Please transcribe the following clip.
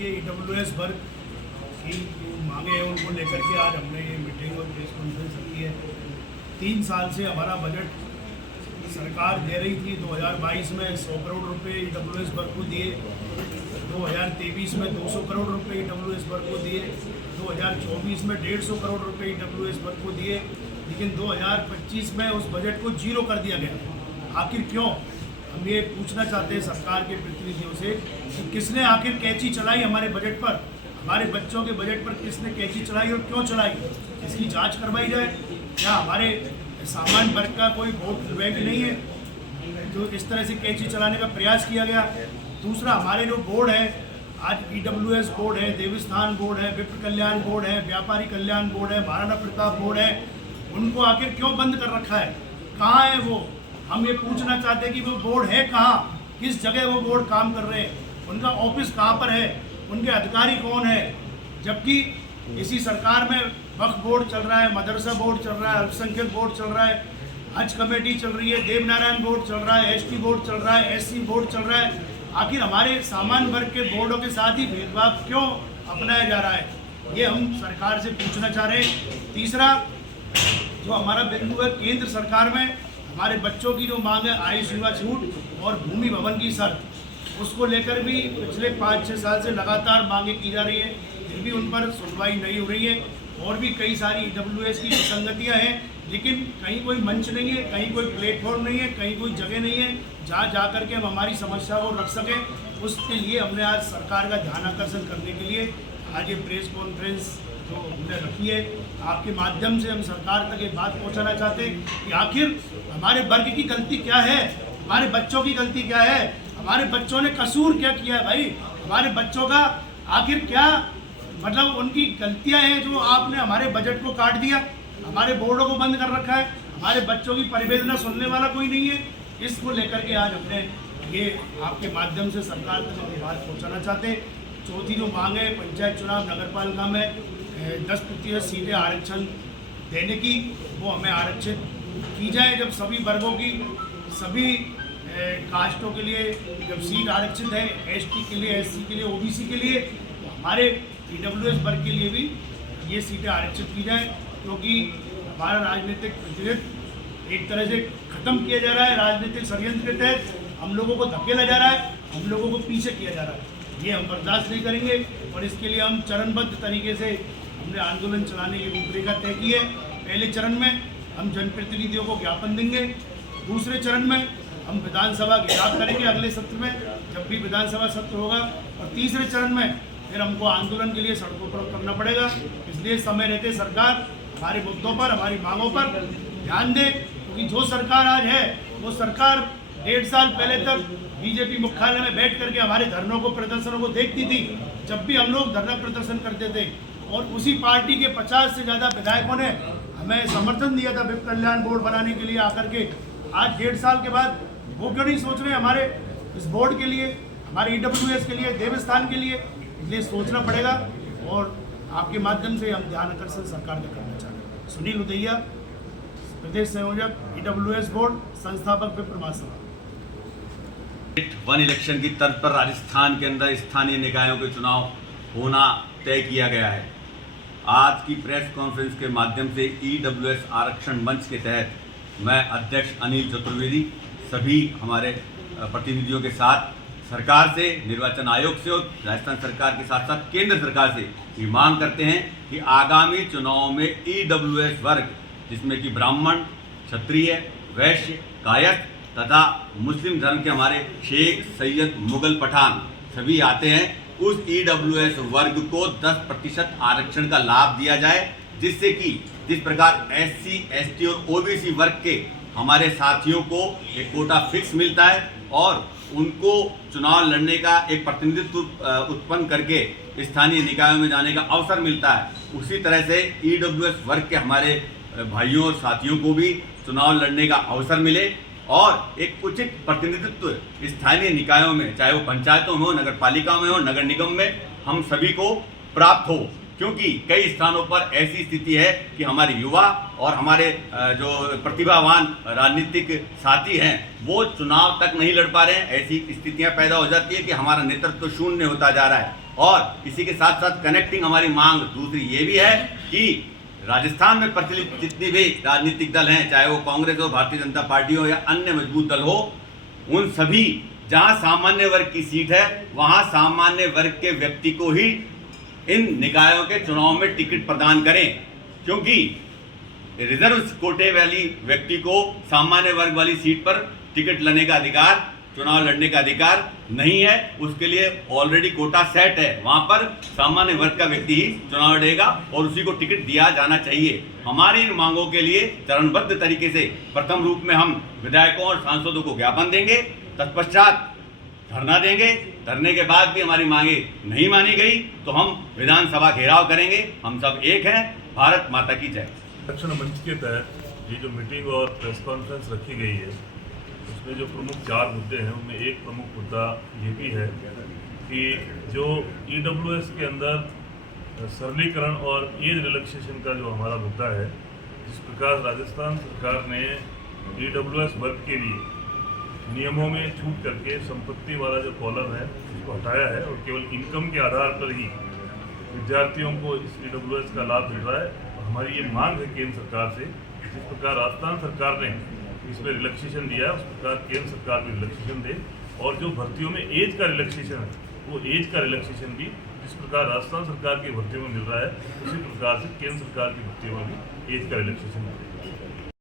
देखिए ईडब्ल्यूएस वर्ग की मांगे हैं उनको लेकर के आज हमने ये मीटिंग और प्रेस कॉन्फ्रेंस रखी है। 3 साल से हमारा बजट सरकार दे रही थी। 2022 में 100 करोड़ रुपए ईडब्ल्यूएस वर्ग को दिए, 2023 में 200 करोड़ रुपए ईडब्ल्यूएस वर्ग को दिए, 2024 में 150 करोड़ रुपए ईडब्ल्यूएस वर्ग को दिए, लेकिन 2025 में उस बजट को जीरो कर दिया गया। आखिर क्यों? हम ये पूछना चाहते हैं सरकार के प्रतिनिधियों से कि किसने आखिर कैंची चलाई हमारे बजट पर, हमारे बच्चों के बजट पर किसने कैंची चलाई और क्यों चलाई, इसकी जांच करवाई जाए। क्या हमारे सामान्य वर्ग का कोई वोट बैंक नहीं है जो इस तरह से कैंची चलाने का प्रयास किया गया? दूसरा, हमारे जो बोर्ड है, आज ईडब्ल्यूएस बोर्ड है, देवस्थान बोर्ड है, विप्र कल्याण बोर्ड है, व्यापारी कल्याण बोर्ड है, महाराणा प्रताप बोर्ड है, उनको आखिर क्यों बंद कर रखा है? कहाँ है वो? हम ये पूछना चाहते हैं कि वो बोर्ड है कहाँ, किस जगह वो बोर्ड काम कर रहे हैं, उनका ऑफिस कहाँ पर है, उनके अधिकारी कौन है? जबकि इसी सरकार में वक्फ बोर्ड चल रहा है, मदरसा बोर्ड चल रहा है, अल्पसंख्यक बोर्ड चल रहा है, हज कमेटी चल रही है, देवनारायण बोर्ड चल रहा है, एसटी बोर्ड चल रहा है, एससी बोर्ड चल रहा है। आखिर हमारे सामान्य वर्ग के बोर्डों के साथ ही भेदभाव क्यों अपनाया जा रहा है? ये हम सरकार से पूछना चाह रहे हैं। तीसरा, जो हमारा बिंदु है, केंद्र सरकार में हमारे बच्चों की जो मांग है आयुष युवा छूट और भूमि भवन की शर्त, उसको लेकर भी पिछले 5-6 साल से लगातार मांगे की जा रही है, फिर भी उन पर सुनवाई नहीं हो रही है। और भी कई सारी ईडब्ल्यूएस की विसंगतियाँ हैं, लेकिन कहीं कोई मंच नहीं है, कहीं कोई प्लेटफॉर्म नहीं है, कहीं कोई जगह नहीं है जहाँ जा कर के हम हमारी समस्या को रख सकें। उसके लिए हमने आज सरकार का ध्यान आकर्षण करने के लिए आज ये प्रेस कॉन्फ्रेंस जो हमने रखी है, आपके माध्यम से हम सरकार तक ये बात पहुंचाना चाहते हैं कि आखिर हमारे वर्ग की गलती क्या है, हमारे बच्चों की गलती क्या है, हमारे बच्चों ने कसूर क्या किया है? भाई, हमारे बच्चों का आखिर क्या मतलब उनकी गलतियां हैं जो आपने हमारे बजट को काट दिया, हमारे बोर्डों को बंद कर रखा है, हमारे बच्चों की परिवेदना सुनने वाला कोई नहीं है। इसको लेकर के आज हमने ये आपके माध्यम से सरकार तक अपनी बात पहुँचाना चाहते हैं। चौथी जो मांग है, पंचायत चुनाव नगर पालिका में 10% सीटें आरक्षण देने की, वो हमें आरक्षित की जाए। जब सभी वर्गों की, सभी कास्टों के लिए जब सीट आरक्षित है, एसटी के लिए, एससी के लिए, ओबीसी के लिए, तो हमारे ईडब्ल्यूएस वर्ग के लिए भी ये सीटें आरक्षित की जाए, क्योंकि हमारा राजनीतिक प्रतिनिधित्व एक तरह से ख़त्म किया जा रहा है। राजनीतिक षड्यंत्र के तहत हम लोगों को धकेला जा रहा है, हम लोगों को पीछे किया जा रहा है। ये हम बर्दाश्त नहीं करेंगे और इसके लिए हम चरणबद्ध तरीके से हमने आंदोलन चलाने की रूपरेखा तय की है। पहले चरण में हम जनप्रतिनिधियों को ज्ञापन देंगे, दूसरे चरण में हम विधानसभा घेराव करेंगे अगले सत्र में, जब भी विधानसभा सत्र होगा, और तीसरे चरण में फिर हमको आंदोलन के लिए सड़कों पर करना पड़ेगा। इसलिए समय रहते सरकार हमारे मुद्दों पर, हमारी मांगों पर ध्यान दे, क्योंकि जो सरकार आज है वो सरकार 1.5 साल पहले तक बीजेपी मुख्यालय में बैठ करके हमारे धरनों को, प्रदर्शनों को देखती थी। जब भी हम लोग धरना प्रदर्शन करते थे, और उसी पार्टी के 50 से ज़्यादा विधायकों ने हमें समर्थन दिया था विप्र कल्याण बोर्ड बनाने के लिए आकर के। आज 1.5 साल के बाद वो क्यों नहीं सोच रहे हमारे इस बोर्ड के लिए, हमारे ईडब्ल्यूएस के लिए, देवस्थान के लिए? इसलिए सोचना पड़ेगा और आपके माध्यम से हम ध्यान आकर्षण सरकार का करना चाहते हैं। सुनील उदैया, प्रदेश संयोजक, ईडब्ल्यूएस बोर्ड, संस्थापक विप्र महासभा। वन इलेक्शन की तर्ज पर राजस्थान के अंदर स्थानीय निकायों के चुनाव होना तय किया गया है। आज की प्रेस कॉन्फ्रेंस के माध्यम से ईडब्ल्यूएस आरक्षण मंच के तहत मैं अध्यक्ष अनिल चतुर्वेदी सभी हमारे प्रतिनिधियों के साथ सरकार से, निर्वाचन आयोग से और राजस्थान सरकार के साथ साथ केंद्र सरकार से ये मांग करते हैं कि आगामी चुनाव में ईडब्ल्यूएस वर्ग, जिसमें कि ब्राह्मण, क्षत्रिय, वैश्य, कायस्थ तथा मुस्लिम धर्म के हमारे शेख, सैयद, मुगल, पठान सभी आते हैं, उस ईडब्ल्यूएस वर्ग को 10% आरक्षण का लाभ दिया जाए, जिससे कि जिस प्रकार एससी, एसटी और ओबीसी वर्ग के हमारे साथियों को एक कोटा फिक्स मिलता है और उनको चुनाव लड़ने का एक प्रतिनिधित्व उत्पन्न करके स्थानीय निकायों में जाने का अवसर मिलता है, उसी तरह से ईडब्ल्यूएस वर्ग के हमारे भाइयों और साथियों को भी चुनाव लड़ने का अवसर मिले और एक उचित प्रतिनिधित्व स्थानीय निकायों में, चाहे वो पंचायतों में हो, नगर पालिका में हो, नगर निगम में, हम सभी को प्राप्त हो। क्योंकि कई स्थानों पर ऐसी स्थिति है कि हमारे युवा और हमारे जो प्रतिभावान राजनीतिक साथी हैं वो चुनाव तक नहीं लड़ पा रहे हैं। ऐसी स्थितियां पैदा हो जाती है कि हमारा नेतृत्व शून्य होता जा रहा है। और इसी के साथ साथ कनेक्टिंग हमारी मांग दूसरी ये भी है कि राजस्थान में प्रचलित जितने भी राजनीतिक दल हैं, चाहे वो कांग्रेस हो, भारतीय जनता पार्टी हो या अन्य मजबूत दल हो, उन सभी जहां सामान्य वर्ग की सीट है वहां सामान्य वर्ग के व्यक्ति को ही इन निकायों के चुनाव में टिकट प्रदान करें, क्योंकि रिजर्व कोटे वाली व्यक्ति को सामान्य वर्ग वाली सीट पर टिकट लेने का अधिकार, चुनाव लड़ने का अधिकार नहीं है। उसके लिए ऑलरेडी कोटा सेट है, वहां पर सामान्य वर्ग का व्यक्ति ही चुनाव लड़ेगा और उसी को टिकट दिया जाना चाहिए। हमारी इन मांगों के लिए चरणबद्ध तरीके से प्रथम रूप में हम विधायकों और सांसदों को ज्ञापन देंगे, तत्पश्चात धरना देंगे। धरने के बाद भी हमारी मांगे नहीं मानी गई तो हम विधानसभा घेराव करेंगे। हम सब एक हैं। भारत माता की जय। आरक्षण मंच के तहत ये जो मीटिंग और प्रेस कॉन्फ्रेंस रखी गई है उसमें जो प्रमुख 4 मुद्दे हैं उनमें एक प्रमुख मुद्दा ये भी है कि जो EWS के अंदर सरलीकरण और एज रिलैक्सेशन का जो हमारा मुद्दा है, जिस प्रकार राजस्थान सरकार ने EWS वर्ग के लिए नियमों में छूट करके संपत्ति वाला जो कॉलम है उसको हटाया है और केवल इनकम के आधार पर ही विद्यार्थियों को इस EWS का लाभ मिल रहा है। हमारी ये मांग है केंद्र सरकार से, जिस प्रकार राजस्थान सरकार ने इसमें रिलैक्सेशन दिया है उस प्रकार केंद्र सरकार भी रिलैक्सेशन दे। और जो भर्तियों में एज का रिलैक्सेशन है वो एज का रिलैक्सेशन भी जिस प्रकार राजस्थान सरकार की भर्तियों में मिल रहा है उसी प्रकार से केंद्र सरकार की भर्तियों में भी एज का रिलैक्सेशन है।